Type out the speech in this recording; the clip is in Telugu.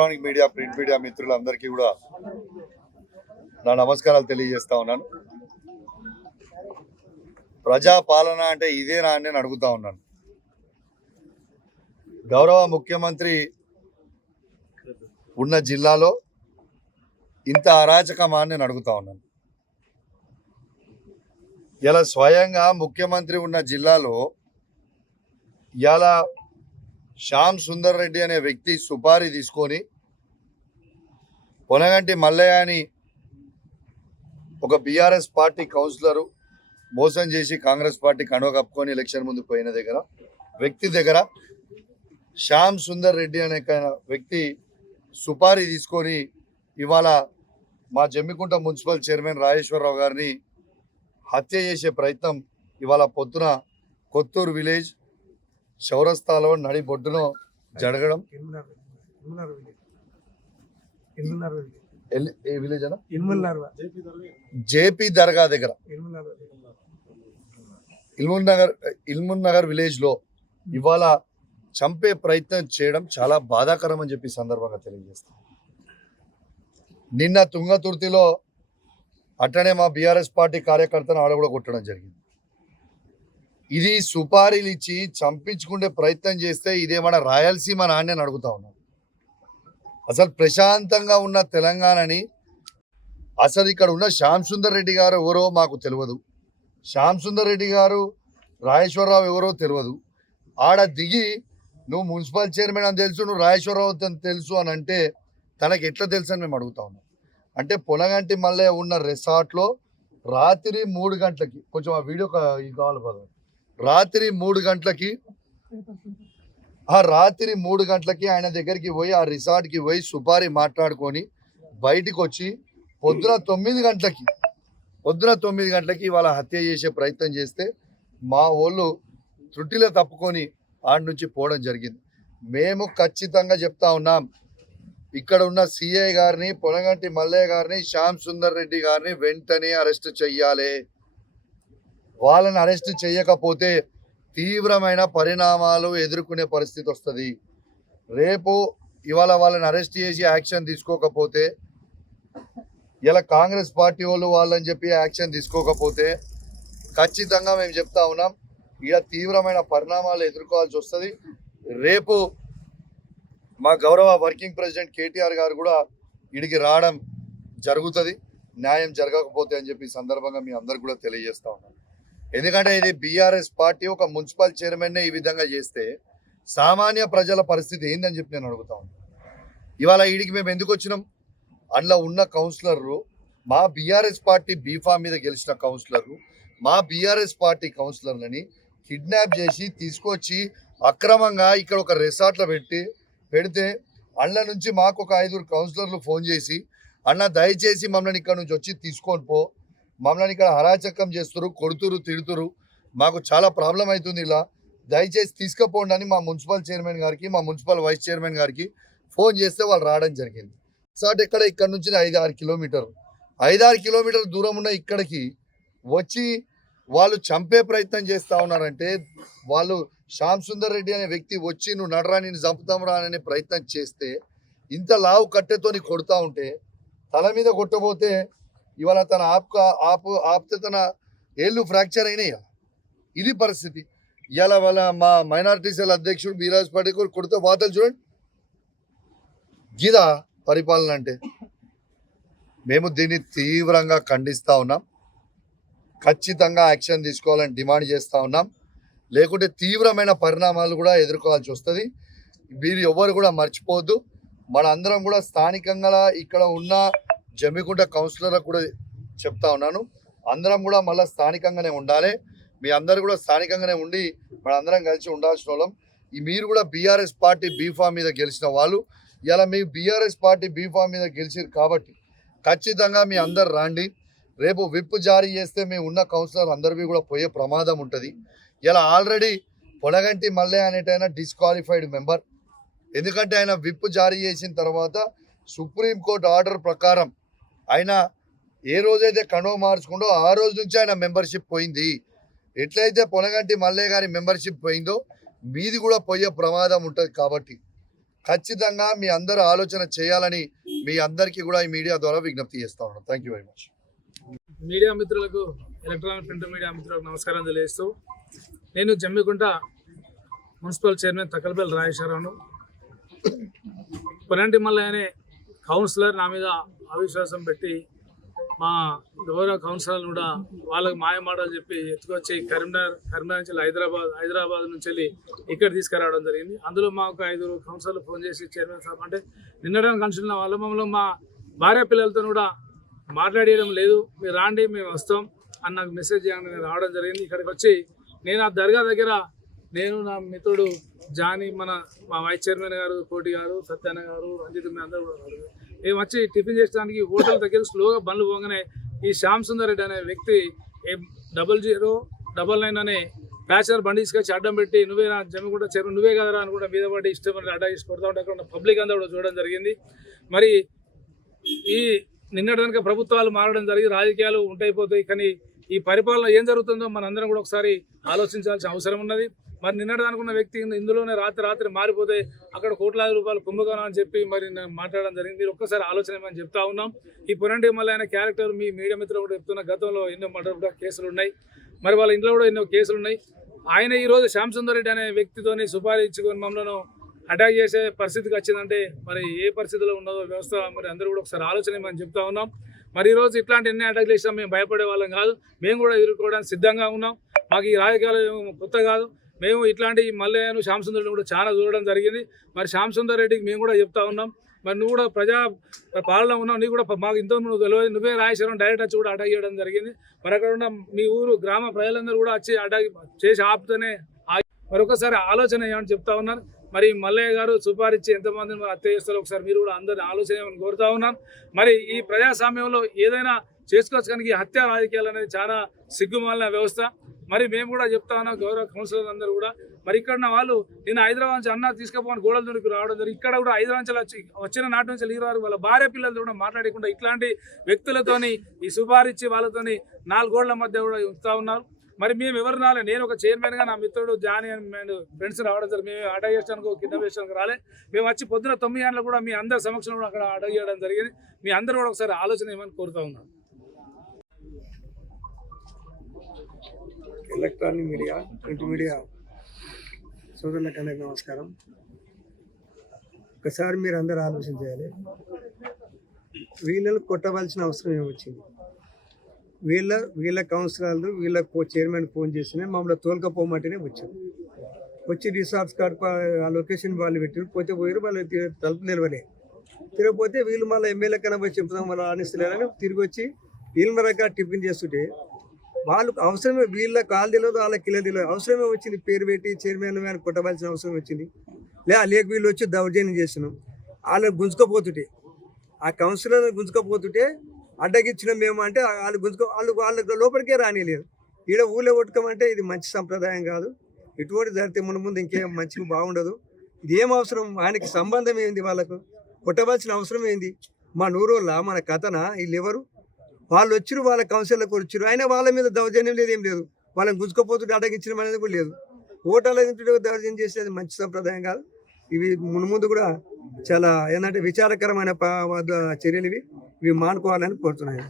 ఎలక్ట్రానిక్ మీడియా ప్రింట్ మీడియా మిత్రులందరికీ కూడా నా నమస్కారాలు తెలియజేస్తా ఉన్నాను. ప్రజా పాలన అంటే ఇదేనా అని నేను అడుగుతా ఉన్నాను. గౌరవ ముఖ్యమంత్రి ఉన్న జిల్లాలో ఇంత అరాచకమా అని నేను అడుగుతా ఉన్నాను. ఇలా స్వయంగా ముఖ్యమంత్రి ఉన్న జిల్లాలో ఇలా శ్యామ్ సుందర్ రెడ్డి అనే వ్యక్తి సుపారీ తీసుకొని పొనగంటి మల్లయ్య అని ఒక బీఆర్ఎస్ పార్టీ కౌన్సిలరు మోసం చేసి కాంగ్రెస్ పార్టీ కండువ కప్పుకొని ఎలక్షన్ ముందు పోయిన వ్యక్తి దగ్గర శ్యామ్ సుందర్ రెడ్డి అనే వ్యక్తి సుపారీ తీసుకొని ఇవాళ మా జమ్మికుంట మున్సిపల్ చైర్మన్ రాజేశ్వరరావు గారిని హత్య చేసే ప్రయత్నం ఇవాళ పొద్దున కొత్తూరు విలేజ్ చౌరస్తాలో నడి బొడ్డును జరగడం. ఏ విలేజ్ అన్న? జేపీ దర్గా దగ్గర ఇల్ముల్ నగర్ విలేజ్ లో ఇవాళ చంపే ప్రయత్నం చేయడం చాలా బాధాకరం అని చెప్పి సందర్భంగా తెలియజేస్తాం. నిన్న తుంగతుర్తిలో అట్లనే మా బీఆర్ఎస్ పార్టీ కార్యకర్తను ఆడ కూడా కొట్టడం జరిగింది. ఇది సుపారీలు ఇచ్చి చంపించుకునే ప్రయత్నం చేస్తే ఇదేమన్నా రాయలసీమ నాణ్య అడుగుతా ఉన్నాను. అసలు ప్రశాంతంగా ఉన్న తెలంగాణని అసలు ఇక్కడ ఉన్న శ్యామ్ సుందర్ రెడ్డి గారు ఎవరో మాకు తెలియదు. శ్యామ్ సుందర్ రెడ్డి గారు రాజేశ్వరరావు ఎవరో తెలియదు. ఆడ దిగి నువ్వు మున్సిపల్ చైర్మన్ అని తెలుసు, నువ్వు రాజేశ్వరరావు తెలుసు అని అంటే తనకి ఎట్లా తెలుసు అని మేము అడుగుతా ఉన్నాం. అంటే పొనగంటి మల్లయ్య ఉన్న రిసార్ట్లో రాత్రి 3 గంటలకి, కొంచెం ఆ వీడియో కావాలి కదా, రాత్రి 3 గంటలకి ఆయన దగ్గరికి పోయి ఆ రిసార్ట్కి పోయి సుపారీ మాట్లాడుకొని బయటికి వచ్చి పొద్దున 9 గంటలకి ఇవాళ హత్య చేసే ప్రయత్నం చేస్తే మా వాళ్ళు త్రుటిలో తప్పుకొని ఆడి నుంచి పోవడం జరిగింది. మేము ఖచ్చితంగా చెప్తా ఉన్నాం, ఇక్కడ ఉన్న సిఐ గారిని, పొనగంటి మల్లయ్య గారిని, శ్యామ్ సుందర్ రెడ్డి గారిని వెంటనే అరెస్ట్ చెయ్యాలి. వాళ్ళని అరెస్ట్ చేయకపోతే తీవ్రమైన పరిణామాలు ఎదుర్కొనే పరిస్థితి వస్తుంది. రేపు ఇవాళ వాళ్ళని అరెస్ట్ చేసి యాక్షన్ తీసుకోకపోతే, ఇలా కాంగ్రెస్ పార్టీ వాళ్ళు వాళ్ళని చెప్పి యాక్షన్ తీసుకోకపోతే ఖచ్చితంగా మేము చెప్తా ఉన్నాం, ఇక తీవ్రమైన పరిణామాలు ఎదుర్కోవాల్సి వస్తుంది. రేపు మా గౌరవ వర్కింగ్ ప్రెసిడెంట్ కేటీఆర్ గారు కూడా ఇడికి రావడం జరుగుతుంది, న్యాయం జరగకపోతే అని చెప్పి సందర్భంగా మీ అందరు కూడా తెలియజేస్తా ఉన్నాం. ఎందుకంటే ఇది బీఆర్ఎస్ పార్టీ ఒక మున్సిపల్ చైర్మన్నే ఈ విధంగా చేస్తే సామాన్య ప్రజల పరిస్థితి ఏందని చెప్పి నేను అడుగుతా ఉన్నాను. ఇవాళ ఈడికి మేము ఎందుకు వచ్చినాం? అందులో ఉన్న కౌన్సిలర్లు మా బీఆర్ఎస్ పార్టీ బీఫామ్ మీద గెలిచిన కౌన్సిలర్లు మా బీఆర్ఎస్ పార్టీ కౌన్సిలర్లని కిడ్నాప్ చేసి తీసుకొచ్చి అక్రమంగా ఇక్కడ ఒక రిసార్ట్లో పెడితే అందులో నుంచి మాకు ఒక 5 కౌన్సిలర్లు ఫోన్ చేసి, అన్న దయచేసి మమ్మల్ని ఇక్కడ నుంచి వచ్చి తీసుకొని పో, మమ్మల్ని ఇక్కడ అరాచకం చేస్తురు, కొడుతురు, తిడుతురు, మాకు చాలా ప్రాబ్లం అవుతుంది, ఇలా దయచేసి తీసుకుపోండి అని మా మున్సిపల్ చైర్మన్ గారికి, మా మున్సిపల్ వైస్ చైర్మన్ గారికి ఫోన్ చేస్తే వాళ్ళు రావడం జరిగింది. సార్ ఇక్కడ నుంచి 5-6 కిలోమీటర్ల దూరం ఉన్న ఇక్కడికి వచ్చి వాళ్ళు చంపే ప్రయత్నం చేస్తూ ఉన్నారంటే, వాళ్ళు శ్యామ్ సుందర్ రెడ్డి అనే వ్యక్తి వచ్చి నువ్వు నడరా, నేను చంపుతాం రా అనే ప్రయత్నం చేస్తే, ఇంత లావు కట్టెతోని కొడుతూ ఉంటే, తల మీద కొట్టబోతే ఇవాళ తన ఆపితే తన ఏళ్ళు ఫ్రాక్చర్ అయినాయి. ఇది పరిస్థితి. ఇవాళ వాళ్ళ మా మైనారిటీ సెల్ అధ్యక్షుడు బీరాజ్ పార్టీ కొడితే వార్తలు చూడండి. గీదా పరిపాలన అంటే మేము దీన్ని తీవ్రంగా ఖండిస్తూ ఉన్నాం. ఖచ్చితంగా యాక్షన్ తీసుకోవాలని డిమాండ్ చేస్తూ ఉన్నాం. లేకుంటే తీవ్రమైన పరిణామాలు కూడా ఎదుర్కోవాల్సి వస్తుంది. మీరు ఎవరు కూడా మర్చిపోవద్దు. మన అందరం కూడా స్థానికంగా ఇక్కడ ఉన్న జమ్మికుంట కౌన్సిలర్లకు కూడా చెప్తా ఉన్నాను, అందరం కూడా మళ్ళీ స్థానికంగానే ఉండాలి. మీ అందరు కూడా స్థానికంగానే ఉండి మన అందరం కలిసి ఉండాల్సిన వాళ్ళం. మీరు కూడా బీఆర్ఎస్ పార్టీ బీఫామ్ మీద గెలిచిన వాళ్ళు, ఇలా మీ బీఆర్ఎస్ పార్టీ బీఫామ్ మీద గెలిచారు కాబట్టి ఖచ్చితంగా మీ అందరు రాండి. రేపు విప్ జారీ చేస్తే మేము ఉన్న కౌన్సిలర్ అందరివి కూడా పోయే ప్రమాదం ఉంటుంది. ఇలా ఆల్రెడీ పొనగంటి మల్లయ్య అనేటైనా డిస్క్వాలిఫైడ్ మెంబర్. ఎందుకంటే ఆయన విప్ జారీ చేసిన తర్వాత సుప్రీంకోర్టు ఆర్డర్ ప్రకారం ఆయన ఏ రోజైతే కండువ మార్చుకుంటో ఆ రోజు నుంచి ఆయన మెంబర్షిప్ పోయింది. ఎట్లయితే పొనగంటి మల్లయ్య గారి మెంబర్షిప్ పోయిందో మీది కూడా పోయే ప్రమాదం ఉంటుంది. కాబట్టి ఖచ్చితంగా మీ అందరూ ఆలోచన చేయాలని మీ అందరికీ కూడా ఈ మీడియా ద్వారా విజ్ఞప్తి చేస్తా ఉన్నాను. Thank you very much. Media మిత్రులకు, ఎలక్ట్రానిక్ ప్రింట్ మీడియా మిత్రులకు నమస్కారం తెలియజేస్తూ, నేను జమ్మికుంట మున్సిపల్ చైర్మన్ తక్కలపల్లి రాజేశ్వరరావును. పొనంటి మల్లయ్య అనే కౌన్సిలర్ నా మీద అవిశ్వాసం పెట్టి మా గౌరవ కౌన్సిలర్లు కూడా వాళ్ళకి మాయమాటలు చెప్పి ఎత్తుకొచ్చి కరీంనగర్ నుంచి హైదరాబాద్ నుంచి వెళ్ళి ఇక్కడ తీసుకురావడం జరిగింది. అందులో మాకు 5 కౌన్సిలర్లు ఫోన్ చేసి చైర్మన్ సాబ్ అంటే నిన్నడానికి కలుసుకున్న వాళ్ళ మమ్మల్ని మా భార్య పిల్లలతో కూడా మాట్లాడడం లేదు, మీరు రాండి మేము వస్తాం అని నాకు మెసేజ్ చేయండి. నేను రావడం జరిగింది. ఇక్కడికి వచ్చి నేను ఆ దర్గా దగ్గర నేను నా మిత్రుడు జానీ, మా వైస్ చైర్మన్ గారు కోటి గారు, సత్యన్న గారు, రంజిత్ అందరూ కూడా మేము వచ్చి టిఫిన్ చేసడానికి హోటల్ దగ్గర స్లోగా బండ్లు పోగానే ఈ శ్యామ్ సుందర్ రెడ్డి అనే వ్యక్తి 0099 అనే ప్యాచర్ బండి తీసుకొచ్చి అడ్డం పెట్టి నువ్వే నా జమ్మికుంట చైర్మన్ నువ్వే కదరా అని కూడా మీద పడి ఇష్టమని అడ్డా చేసి కొడతా ఉంటే అక్కడ ఉన్న పబ్లిక్ అంతా కూడా చూడడం జరిగింది. మరి ఈ నిన్నటిదానికి ప్రభుత్వాలు మారడం జరిగి రాజకీయాలు ఉంటాయిపోతాయి, కానీ ఈ పరిపాలన ఏం జరుగుతుందో మనందరం కూడా ఒకసారి ఆలోచించాల్సిన అవసరం ఉన్నది. మరి నిన్నటి అనుకున్న వ్యక్తి ఇందులోనే రాత్రి మారిపోతే అక్కడ కోట్లాది రూపాయలు కుంభకోణం అని చెప్పి మరి మాట్లాడడం జరిగింది. మీరు ఒక్కసారి ఆలోచన ఏమని చెప్తా ఉన్నాం. ఈ పొనంటి మల్లయ్య క్యారెక్టర్ మీ మీడియా మిత్రులు కూడా చెప్తున్న గతంలో ఎన్నో మర్డర్ కేసులు ఉన్నాయి, మరి వాళ్ళ ఇంట్లో కూడా ఎన్నో కేసులు ఉన్నాయి. ఆయన ఈరోజు శ్యామ్ సుందర్ రెడ్డి అనే వ్యక్తితోని సుపారీ ఇచ్చుకొని మమ్మల్ని అటాక్ చేసే పరిస్థితికి వచ్చిందంటే మరి ఏ పరిస్థితిలో ఉన్నదో వ్యవస్థ, మరి అందరూ కూడా ఒకసారి ఆలోచన ఏమని చెప్తా ఉన్నాం. మరి ఈరోజు ఇట్లాంటి ఎన్ని అటాక్లు చేసినా మేము భయపడే వాళ్ళం కాదు, మేము కూడా ఎదుర్కోవడానికి సిద్ధంగా ఉన్నాం. మాకు ఈ రాజకీయాలు కొత్త కాదు. మేము ఇట్లాంటి మల్లయ్యను శ్యామ్ సుందర్ రెడ్డి కూడా చాలా చూడడం జరిగింది. మరి శ్యామ్ సుందర్ రెడ్డికి మేము కూడా చెప్తా ఉన్నాం, మరి నువ్వు కూడా ప్రజా పాలన ఉన్నావు, నీకు కూడా మాకు ఇంత నువ్వు తెలియదు, నువ్వే రాజేశ్వరం డైరెక్ట్ వచ్చి కూడా అటాక్ చేయడం జరిగింది. మరి అక్కడ ఉన్న మీ ఊరు గ్రామ ప్రజలందరూ కూడా వచ్చి అటాక్ చేసి ఆపుతూనే మరొకసారి ఆలోచన ఏమని చెప్తా ఉన్నాను. మరి మల్లయ్య గారు సుపారిచ్చి ఎంతమందిని హత్య చేస్తారో ఒకసారి మీరు కూడా అందరిని ఆలోచన ఏమని కోరుతా ఉన్నాను. మరి ఈ ప్రజాస్వామ్యంలో ఏదైనా చేసుకోవచ్చు, కానీ ఈ హత్య రాజకీయాలు అనేది చాలా సిగ్గుమాలిన వ్యవస్థ. మరి మేము కూడా చెప్తా ఉన్నాం, గౌరవ కౌన్సిలర్ అందరూ కూడా మరి ఇక్కడ ఉన్న వాళ్ళు నేను హైదరాబాద్ నుంచి అన్న తీసుకుపోని గోడల దొరికి రావడం జరిగింది. ఇక్కడ కూడా హైదరాబాద్ నుంచి వచ్చిన నాటి నుంచి లీరు వాళ్ళ భార్య పిల్లలతో కూడా మాట్లాడకుండా ఇట్లాంటి వ్యక్తులతోని ఈ సుపారిచ్చి వాళ్ళతోని 4 గోడల మధ్య కూడా ఉంచుతా ఉన్నారు. మరి మేము ఎవరు రాలే, నేను ఒక చైర్మన్గా నా మిత్రుడు జానీ అండ్ ఫ్రెండ్స్ రావడం జరిగింది. మేము అటాక్ చేయడానికి కింద వేయడానికి రాలే, మేము వచ్చి పొద్దున 9 గంటలకు కూడా మీ అందరి సమక్షంలో కూడా అక్కడ అటాక్ చేయడం జరిగింది. మీ అందరూ కూడా ఒకసారి ఆలోచన ఏమని కోరుతా ఉన్నాను. ఎలక్ట్రానిక్ మీడియా, ప్రింట్ మీడియా సోదరులకు అందరికీ నమస్కారం. ఒకసారి మీరు అందరూ ఆలోచించాలి, వీళ్ళను కొట్టవలసిన అవసరం ఏమొచ్చింది? వీళ్ళ కౌన్సిలర్లు వీళ్ళ చైర్మన్ ఫోన్ చేసిన మమ్మల్ని తోలుకపోమంటేనే వచ్చి రిసార్ట్స్ కార్డ్ ఆ లొకేషన్ వాళ్ళు పెట్టారు, పోతే పోయారు, వాళ్ళు తలుపు నిలవలే. తిరగపోతే వీళ్ళు మళ్ళీ ఎమ్మెల్యే కన్నా పోయి చెప్తాం వాళ్ళు ఆనిస్తలేరని తిరిగి వచ్చి వీళ్ళ రకాల టిఫిన్ చేస్తుంటే వాళ్ళు అవసరమే, వీళ్ళ కాలు తెలియదు వాళ్ళ కిలో తెలియదు, అవసరమే వచ్చింది పేరు పెట్టి చైర్మన్ అని కొట్టవలసిన అవసరం వచ్చింది. లేక వీళ్ళు వచ్చి దౌర్జన్యం చేస్తున్నాం. వాళ్ళని గుంజుకపోతుంటే ఆ కౌన్సిలర్ గుంజుకపోతుంటే అడ్డగిచ్చిన మేము అంటే వాళ్ళ లోపలికే రానిలేరు. ఈడ ఊళ్ళో కొట్టుకోమంటే ఇది మంచి సంప్రదాయం కాదు. ఇటువంటి జరిగితే ముందు ఇంకేం మంచిగా బాగుండదు. ఇది ఏం అవసరం? ఆయనకి సంబంధం ఏంది? వాళ్ళకు కొట్టవలసిన అవసరం ఏంది? మా నూరోళ్ళ మన కథన వీళ్ళు ఎవరు? వాళ్ళు వచ్చిరు, వాళ్ళ కౌన్సిలర్లకు వచ్చారు, అయినా వాళ్ళ మీద దౌర్జన్యం లేదు, ఏం లేదు. వాళ్ళని గుంజుకపోతుంటే అడ్డగించడం అనేది కూడా లేదు. ఓటాల దౌర్జన్యం చేసేది మంచి సంప్రదాయం కాదు. ఇవి ముందు కూడా చాలా ఏంటంటే విచారకరమైన చర్యలు ఇవి మానుకోవాలని కోరుతున్నాను.